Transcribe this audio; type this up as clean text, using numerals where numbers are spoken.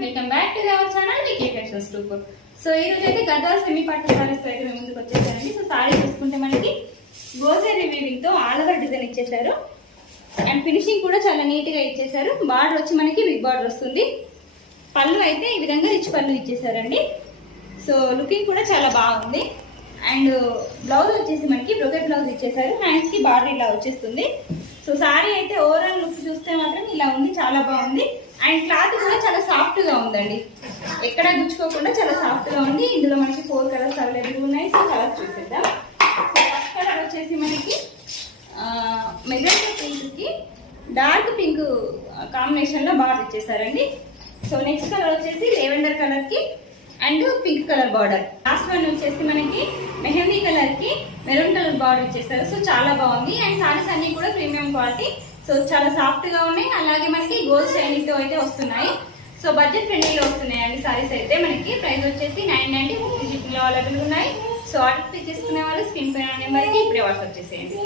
Welcome back to our channel Vicky Fashions 24. So ఈ రోజు అయితే గద్వాల్ సెమీ పట్టు సారీస్ అయితే మేము ముందుకు వచ్చేసారండి. సో సారీ చూసుకుంటే మనకి గోజరీ వీవింగ్ తో ఆల్ ఓవర్ డిజైన్ ఇచ్చేసారు అండ్ ఫినిషింగ్ కూడా చాలా నీట్ గా ఇచ్చేసారు. బార్డర్ వచ్చి మనకి బిగ్ బార్డర్ వస్తుంది. పళ్ళు అయితే ఈ విధంగా రిచ్ పళ్ళు ఇచ్చేసారండి. సో లుకింగ్ కూడా చాలా బాగుంది. అండ్ బ్లౌజ్ వచ్చేసి మనకి బ్రోకెట్ బ్లౌజ్ ఇచ్చేసారు. హ్యాండ్స్ కి బార్డర్ ఇలా వచ్చేస్తుంది. సో సారీ అయితే ఓవరాల్ లుక్ చూస్తే మాత్రం ఇలా ఉంది, చాలా బాగుంది. అండ్ క్లాత్ కూడా చాలా సాఫ్ట్ గా ఉందండి, ఎక్కడ గుచ్చుకోకుండా చాలా సాఫ్ట్ గా ఉంది. ఇందులో మనకి 4 కలర్స్ అవైలబుల్ ఉన్నాయి. సో కలర్స్ చూసేద్దాం. ఫస్ట్ కలర్ వచ్చేసి మనకి మెజెంటా పింక్ కి డార్క్ పింక్ కాంబినేషన్ లో బార్డర్ ఇచ్చేసారండి. సో నెక్స్ట్ కలర్ వచ్చేసి లెవెండర్ కలర్ కి and pink colour border. Last one వచ్చేసి మనకి మెహందీ కలర్ కి మెరూన్ కలర్ బార్డర్ ఇచ్చేసారు. సో చాలా బాగుంది. అండ్ సారీస్ అన్ని కూడా ప్రీమియం క్వాలిటీ. సో చాలా సాఫ్ట్ గా ఉన్నాయి. అలాగే మనకి గోల్డ్ షైనింగ్ తో అయితే వస్తున్నాయి. సో బడ్జెట్ ఫ్రెండ్లీలో వస్తున్నాయి అండి సారీస్ అయితే. మనకి ప్రైస్ వచ్చేసి 990 లో అవైలబుల్ ఉన్నాయి. సో ఆర్డర్ తీసుకునే వాళ్ళు స్క్రీన్ పైన నెంబర్కి ఇప్పుడే వాట్సాప్ చేసేయండి.